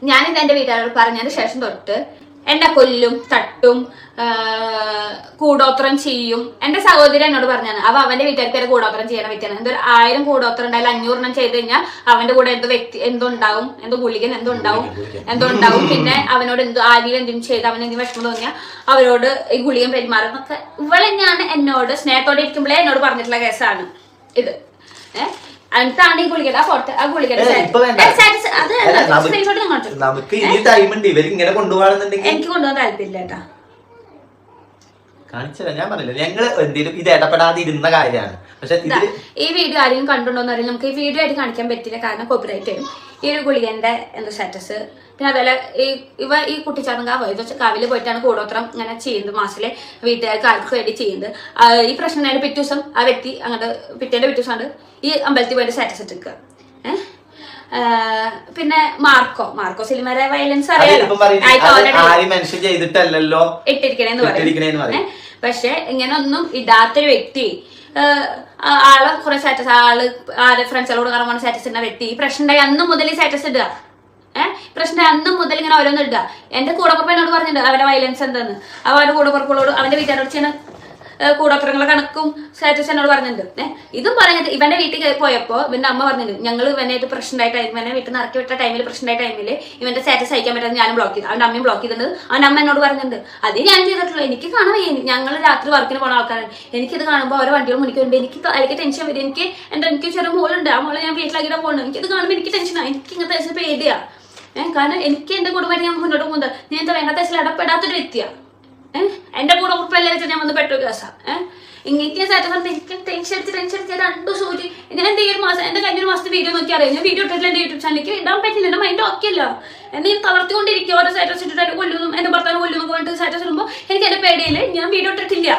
ഞാനിത് എന്റെ വീട്ടുകാരോട് പറഞ്ഞതിന് ശേഷം തൊട്ട് എന്നെ കൊല്ലും, തട്ടും, കൂടോത്രം ചെയ്യും. എന്റെ സഹോദരൻ എന്നോട് പറഞ്ഞാണ് അവന്റെ വീട്ടുകാർക്ക് വരെ കൂടോത്രം ചെയ്യുന്ന വ്യക്തിയാണ്. എന്തൊരു 1000 കൂടോത്രം ഉണ്ടായാലും 500 ചെയ്ത് കഴിഞ്ഞാൽ അവന്റെ കൂടെ എന്തുണ്ടാവും, എന്തോ ഗുളികൻ എന്തുണ്ടാവും. പിന്നെ അവനോട് ആദ്യം എന്തെങ്കിലും ചെയ്ത് അവന് എന്തെങ്കിലും വിഷമം തോന്നിയാൽ അവരോട് ഈ ഗുളികൻ പെരുമാറുന്നൊക്കെ ഇവളെന്നെയാണ് എന്നോട് സ്നേഹത്തോടെ ഇരിക്കുമ്പോഴേ എന്നോട് പറഞ്ഞിട്ടുള്ള കേസാണ് ഇത്. എന്നിട്ടാണ് ഈ ഗുളികയുടെ ആ ഫോട്ടോ, ആ ഗുളികയുടെ എനിക്ക് കൊണ്ടുപോകാൻ താല്പര്യമില്ല കേട്ടാ. കാണിച്ചല്ല, ഞാൻ പറഞ്ഞില്ല ഞങ്ങള് എന്തെങ്കിലും ഇത് ഇടപെടാതെ ഇരുന്ന കാര്യമാണ്. പക്ഷെ ഈ വീഡിയോ ആരെങ്കിലും കണ്ടുണ്ടോന്ന് അറിയില്ല, നമുക്ക് ഈ വീഡിയോ ആയിട്ട് കാണിക്കാൻ പറ്റില്ല, കാരണം കോപ്പിറൈറ്റ് വരും. ഈ ഒരു ഗുളികന്റെ എന്താ സ്റ്റാറ്റസ്. പിന്നെ അതുപോലെ ഈ കുട്ടിച്ചാത്തങ്കാവ് കാവില് പോയിട്ടാണ് കൂടോത്രം ഇങ്ങനെ ചെയ്യുന്നത്, മാസത്തിലെ വീട്ടുകാർക്ക് ആർക്കും വേണ്ടി ചെയ്യുന്നത്. ഈ പ്രശ്നം ഉണ്ടായിട്ട് പിറ്റേ ദിവസം ആ വ്യക്തി അങ്ങോട്ട് പിറ്റേന്റെ പിറ്റേ ദിവസമാണ് ഈ അമ്പലത്തിൽ പോയിട്ട് സ്റ്റാറ്റസ് ഇട്ടിക്കുക. പിന്നെ മാർക്കോ സിനിമയുടെ വയലൻസ് ഇട്ടിരിക്കണേന്ന് പറയും. പക്ഷെ ഇങ്ങനെ ഒന്നും ഇടാത്തൊരു വ്യക്തി, ആളെ കുറെ സ്റ്റാറ്റസ്, ആരെ ഫ്രണ്ട്സുകളോട് കാണാൻ സ്റ്റാറ്റസ് ഇടുന്ന വ്യക്തി, ഈ പ്രശ്നം ഉണ്ടായി അന്ന് മുതൽ ഈ സ്റ്റാറ്റസ് ഇടുക. പ്രശ്നം അന്ന് മുതൽ ഇങ്ങനെ ഓരോന്ന് ഇടുക. എന്റെ കൂടപ്പുറപ്പ് എന്നോട് പറഞ്ഞിട്ടുണ്ട് അവരുടെ വയലൻസ് എന്താന്ന്. അവരുടെ കൂടപ്പുറപ്പുകളോട് അവന്റെ വീട്ടുകാരോട് ചെയ്യുന്ന കൂടോത്രങ്ങളെ കണക്കും സ്റ്റാറ്റസ് എന്നോട് പറഞ്ഞിട്ടുണ്ട്. ഇതും പറഞ്ഞിട്ട് ഇവന്റെ വീട്ടിൽ പോയപ്പോ ഇവന്റെ അമ്മ പറഞ്ഞിട്ടുണ്ട്, ഞങ്ങൾ ഇവനായിട്ട് പ്രശ്നമായ ടൈം, ഇവനെ വീട്ടിൽ നിന്ന് ഇറക്കി വിട്ട ടൈമിൽ പ്രശ്നമായ ടൈമിൽ ഇവന്റെ സ്റ്റാറ്റസ് അയക്കാൻ പറ്റാതെ ഞാനും ബ്ലോക്ക് ചെയ്തു, അവന്റെ അമ്മയും ബ്ലോക്ക് ചെയ്തിട്ടുണ്ട്. അവന്റെ അമ്മ എന്നോട് പറഞ്ഞിട്ടുണ്ട് അത് ഞാൻ ചെയ്തിട്ടുള്ളൂ. എനിക്ക് കാണാൻ ഞങ്ങൾ രാത്രി വർക്കിന് പോകുന്ന ആൾക്കാരാണ്. എനിക്കിത് കാണുമ്പോൾ ഓരോ വണ്ടികൾ മുന്നിക്ക് വരുമ്പോൾ എനിക്ക് ടെൻഷൻ വരും. എനിക്ക് ചെറിയ മോളുണ്ട്, ആ മോളെ ഞാൻ വീട്ടിലാക്കിയിട്ട് പോകുന്നു. എനിക്കിത് കാണുമ്പോൾ എനിക്ക് ടെൻഷനാണ്, എനിക്ക് ഇങ്ങനത്തെ പേടിയാ. കാരണം എനിക്ക് എന്റെ കുടുംബമായിട്ട് ഞാൻ മുന്നോട്ട് പോകുന്നത് ഞാൻ എന്താ വേണ്ട തരത്തിൽ ഇടപെടാത്തൊരു വ്യക്തിയാണ്. എന്റെ കൂടെ ഉറപ്പല്ല വെച്ചാൽ ഞാൻ വന്ന് പെട്ടൊരു കേസാണ്. ഇങ്ങനെ സാറ്റസ് എനിക്ക് ടെൻഷൻ അടിച്ച് 2 സൂചി. ഞാൻ എന്റെ ഒരു മാസം എന്റെ കഴിഞ്ഞൊരു മാസത്തെ വീഡിയോ നോക്കി അറിയാം. ഞാൻ വീഡിയോ ഇട്ടിട്ടില്ല എന്റെ യൂട്യൂബ് ചാനലിലേക്ക് ഇടാൻ പറ്റില്ല, എന്റെ മൈൻഡ് ഓക്കെ അല്ല. എന്നെ തളർത്തിക്കൊണ്ടിരിക്കുക. ഓരോ സ്റ്റാറ്റസ് ഇട്ടിട്ട് എന്നെ കൊല്ലുന്നു, എന്റെ ഭർത്താവ് കൊല്ലുന്നു പറഞ്ഞിട്ട് സ്റ്റാറ്റസ് ഇടുമ്പോൾ എനിക്ക് എന്റെ പേടിയില്ല. ഞാൻ വീഡിയോ ഇട്ടിട്ടില്ല.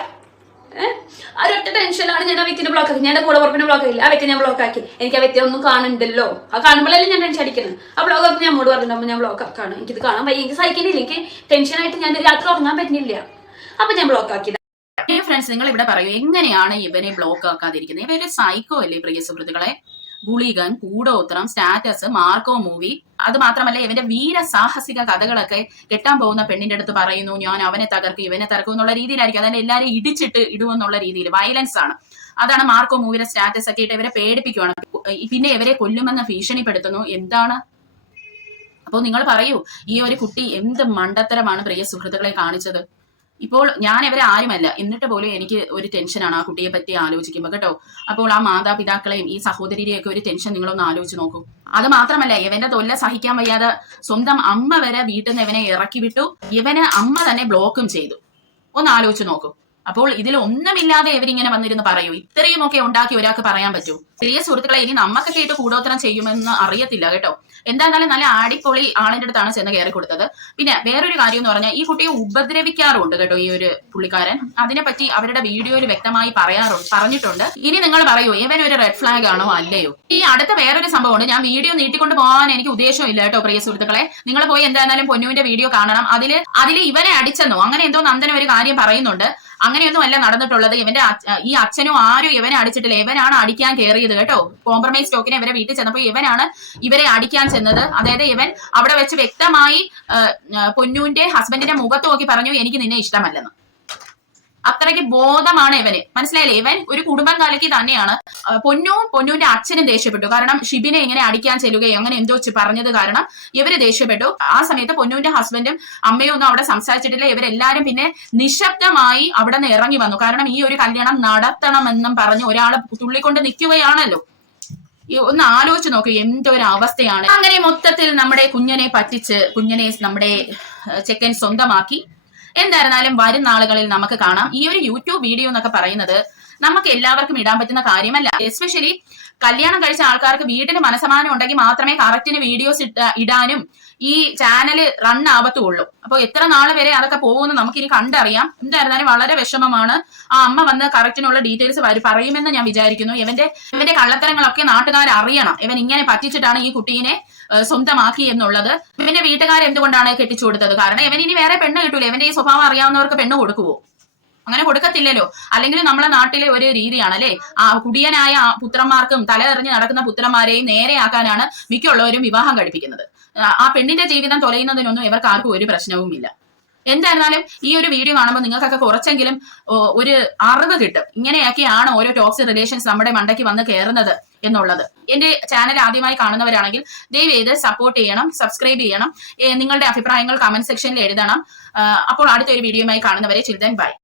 ഒരൊറ്റ ടെൻഷനാണ് ഞാൻ ആ വ്യക്തിനെ ബ്ലോക്ക് ആക്കി. ഞാൻ എന്റെ കൂടെ ഉറപ്പിനെ ബ്ലോക്ക് ആക്കില്ല, ആ വ്യക്തി ഞാൻ ബ്ലോക്ക് ആക്കി. എനിക്ക് ആ വ്യക്തി ഒന്നും കാണുന്നുണ്ടല്ലോ, ആ കാണുമ്പോഴല്ലേ ഞാൻ ടെൻഷൻ അടിക്കുന്നത്. ആ ബ്ലോക്ക് ആക്കി ഞാൻ അമ്മോട് പറഞ്ഞിട്ടുണ്ടാകുമ്പോൾ ഞാൻ ബ്ലോക്ക് ആക്കാണ്. എനിക്കിത് കാണാൻ വയ്യ, എനിക്ക് സഹിക്കുന്നില്ല, എനിക്ക് ടെൻഷനായിട്ട് ഞാൻ രാത്രി ഉറങ്ങാൻ പറ്റുന്നില്ല. അപ്പൊ ഞാൻ ബ്ലോക്ക് ആക്കി. ഫ്രണ്ട്സ്, നിങ്ങൾ ഇവിടെ പറയൂ എങ്ങനെയാണ് ഇവനെ ബ്ലോക്ക് ആക്കാതിരിക്കുന്നത്? ഇവര് സൈക്കോ അല്ലേ പ്രിയ സുഹൃത്തുക്കളെ? ഗുളികൻ, കൂടോത്രം, സ്റ്റാറ്റസ്, മാർക്കോ മൂവി, അത് മാത്രമല്ല ഇവന്റെ വീരസാഹസിക കഥകളൊക്കെ കെട്ടാൻ പോകുന്ന പെണ്ണിന്റെ അടുത്ത് പറയുന്നു ഞാൻ അവനെ തകർക്കും ഇവനെ തകർക്കും എന്നുള്ള രീതിയിലായിരിക്കും. അതായത് എല്ലാവരും ഇടിച്ചിട്ട് ഇടുമെന്നുള്ള രീതിയിൽ വയലൻസ് ആണ്. അതാണ് മാർക്കോ മൂവിയുടെ സ്റ്റാറ്റസ് ഒക്കെ ഇട്ട് ഇവരെ പേടിപ്പിക്കുകയാണ്. പിന്നെ ഇവരെ കൊല്ലുമെന്ന് ഭീഷണിപ്പെടുത്തുന്നു. എന്താണ്? അപ്പോൾ നിങ്ങൾ പറയൂ, ഈ ഒരു കുട്ടി എന്ത് മണ്ടത്തരമാണ് പ്രിയ സുഹൃത്തുക്കളെ കാണിച്ചത്? ഇപ്പോൾ ഞാൻ ഇവരെ ആരുമല്ല, എന്നിട്ട് പോലും എനിക്ക് ഒരു ടെൻഷനാണ് ആ കുട്ടിയെ പറ്റി ആലോചിക്കുമ്പോൾ കേട്ടോ. അപ്പോൾ ആ മാതാപിതാക്കളെയും ഈ സഹോദരിയെയും ഒക്കെ ഒരു ടെൻഷൻ നിങ്ങളൊന്ന് ആലോചിച്ച് നോക്കൂ. അത് മാത്രമല്ല ഇവന്റെ തൊല്ല സഹിക്കാൻ വയ്യാതെ സ്വന്തം അമ്മ വരെ വീട്ടിൽ നിന്ന് ഇവനെ ഇറക്കി വിട്ടു. ഇവനെ അമ്മ തന്നെ ബ്ലോക്കും ചെയ്തു. ഒന്ന് ആലോചിച്ച് നോക്കൂ. അപ്പോൾ ഇതിൽ ഒന്നുമില്ലാതെ ഇവരിങ്ങനെ വന്നിരുന്ന് പറയൂ? ഇത്രയും ഒക്കെ ഉണ്ടാക്കി ഒരാൾക്ക് പറയാൻ പറ്റൂ? പ്രിയ സുഹൃത്തുക്കളെ, ഇനി നമുക്കൊക്കെ ഇട്ട് കൂടോത്രം ചെയ്യുമെന്ന് അറിയത്തില്ല കേട്ടോ. എന്തായാലും നല്ല ആടിപ്പൊളി ആളിന്റെ അടുത്താണ് ചെന്ന് കയറി കൊടുത്തത്. പിന്നെ വേറൊരു കാര്യം എന്ന് പറഞ്ഞാൽ ഈ കുട്ടിയെ ഉപദ്രവിക്കാറുണ്ട് കേട്ടോ ഈ ഒരു പുള്ളിക്കാരൻ. അതിനെപ്പറ്റി അവരുടെ വീഡിയോയിൽ വ്യക്തമായി പറഞ്ഞിട്ടുണ്ട്. ഇനി നിങ്ങൾ പറയൂ, ഇവൻ ഒരു റെഡ് ഫ്ലാഗ് ആണോ അല്ലയോ? ഈ അടുത്ത വേറൊരു സംഭവമുണ്ട്. ഞാൻ വീഡിയോ നീട്ടിക്കൊണ്ട് പോകാൻ എനിക്ക് ഉദ്ദേശമില്ല കേട്ടോ പ്രിയ സുഹൃത്തുക്കളെ. നിങ്ങൾ പോയി എന്തായാലും പൊന്നുവിന്റെ വീഡിയോ കാണണം. അതിൽ ഇവനെ അടിച്ചെന്നോ അങ്ങനെ എന്തോ നന്ദന ഒരു കാര്യം പറയുന്നുണ്ട്. അങ്ങനെയൊന്നും അല്ല നടന്നിട്ടുള്ളത്. ഇവന്റെ ഈ അച്ഛനും ആരും ഇവനെ അടിച്ചിട്ടില്ല. ഇവനാണ് അടിക്കാൻ കയറിയത് കേട്ടോ. കോംപ്രമൈസ് ടോക്കിനെ ഇവരെ വീട്ടിൽ ചെന്നപ്പോൾ ഇവനാണ് ഇവരെ അടിക്കാൻ ചെന്നത്. അതായത് ഇവൻ അവിടെ വെച്ച് വ്യക്തമായി പൊന്നുവിന്റെ ഹസ്ബൻഡിന്റെ മുഖത്ത് നോക്കി പറഞ്ഞു എനിക്ക് നിന്നെ ഇഷ്ടമല്ലെന്ന്. അത്രയ്ക്ക് ബോധമാണ് ഇവന്. മനസ്സിലായില്ലേ? ഇവൻ ഒരു കുടുംബം കാലയ്ക്ക് തന്നെയാണ്. പൊന്നുവിന്റെ അച്ഛനും ദേഷ്യപ്പെട്ടു. കാരണം ഷിബിനെ ഇങ്ങനെ അടിക്കാൻ ചെല്ലുകയും അങ്ങനെ എന്തോ പറഞ്ഞത് കാരണം ഇവര് ദേഷ്യപ്പെട്ടു. ആ സമയത്ത് പൊന്നുവിന്റെ ഹസ്ബൻഡും അമ്മയും ഒന്നും അവിടെ സംസാരിച്ചിട്ടില്ല. ഇവരെല്ലാരും പിന്നെ നിശബ്ദമായി അവിടെ നിന്ന് ഇറങ്ങി വന്നു. കാരണം ഈ ഒരു കല്യാണം നടത്തണമെന്നും പറഞ്ഞ് ഒരാള് തുള്ളിക്കൊണ്ട് നിൽക്കുകയാണല്ലോ. ഒന്ന് ആലോചിച്ച് നോക്കൂ എന്തൊരു അവസ്ഥയാണ്. അങ്ങനെ മൊത്തത്തിൽ നമ്മുടെ കുഞ്ഞിനെ പറ്റിച്ച് നമ്മുടെ ചെക്കൻ സ്വന്തമാക്കി. എന്തായിരുന്നാലും വരും നാളുകളിൽ നമുക്ക് കാണാം. ഈ ഒരു യൂട്യൂബ് വീഡിയോ എന്നൊക്കെ പറയുന്നത് നമുക്ക് എല്ലാവർക്കും ഇടാൻ പറ്റുന്ന കാര്യമല്ല. എസ്പെഷ്യലി കല്യാണം കഴിച്ച ആൾക്കാർക്ക് വീട്ടിന് മനസ്സമാനം ഉണ്ടെങ്കിൽ മാത്രമേ കറക്റ്റിന് വീഡിയോസ് ഇടാനും ഈ ചാനൽ റൺ ആവത്തുള്ളൂ. അപ്പൊ എത്ര നാൾ വരെ അതൊക്കെ പോകുമെന്ന് നമുക്കിനി കണ്ടറിയാം. എന്തായിരുന്നാലും വളരെ വിഷമമാണ്. ആ അമ്മ വന്ന് കറക്റ്റിനുള്ള ഡീറ്റെയിൽസ് പറയുമെന്ന് ഞാൻ വിചാരിക്കുന്നു. ഇവന്റെ കള്ളത്തരങ്ങളൊക്കെ നാട്ടുകാർ അറിയണം. ഇവൻ ഇങ്ങനെ പറ്റിച്ചിട്ടാണ് ഈ കുട്ടീനെ സ്വന്തമാക്കി എന്നുള്ളത്. ഇവന്റെ വീട്ടുകാർ എന്തുകൊണ്ടാണ് കെട്ടിച്ചു കൊടുത്തത്? കാരണം ഇവൻ ഇനി വേറെ പെണ്ണ് കിട്ടൂല. ഇവന്റെ ഈ സ്വഭാവം അറിയാവുന്നവർക്ക് പെണ്ണ് കൊടുക്കുവോ? അങ്ങനെ കൊടുക്കത്തില്ലല്ലോ. അല്ലെങ്കിൽ നമ്മളെ നാട്ടിലെ ഒരു രീതിയാണ് അല്ലെ, ആ കുടിയനായ പുത്രന്മാർക്കും തലയെറിഞ്ഞ് നടക്കുന്ന പുത്രന്മാരെയും നേരെയാക്കാനാണ് മിക്കുള്ളവരും വിവാഹം കഴിപ്പിക്കുന്നത്. ആ പെണ്ണിന്റെ ജീവിതം തൊലയുന്നതിനൊന്നും ഇവർക്ക് ആർക്കും ഒരു പ്രശ്നവുമില്ല. എന്തായിരുന്നാലും ഈ ഒരു വീഡിയോ കാണുമ്പോൾ നിങ്ങൾക്കൊക്കെ കുറച്ചെങ്കിലും ഒരു അറിവ് കിട്ടും, ഇങ്ങനെയൊക്കെയാണ് ഓരോ ടോക്സിക് റിലേഷൻസ് നമ്മുടെ മണ്ടയ്ക്ക് വന്ന് കയറുന്നത് എന്നുള്ളത്. എന്റെ ചാനൽ ആദ്യമായി കാണുന്നവരാണെങ്കിൽ ദയവേത് സപ്പോർട്ട് ചെയ്യണം, സബ്സ്ക്രൈബ് ചെയ്യണം, നിങ്ങളുടെ അഭിപ്രായങ്ങൾ കമന്റ് സെക്ഷനിൽ എഴുതണം. അപ്പോൾ അടുത്തൊരു വീഡിയോയുമായി കാണുന്നവരെ ചിൽഡ്രൻ ബൈ.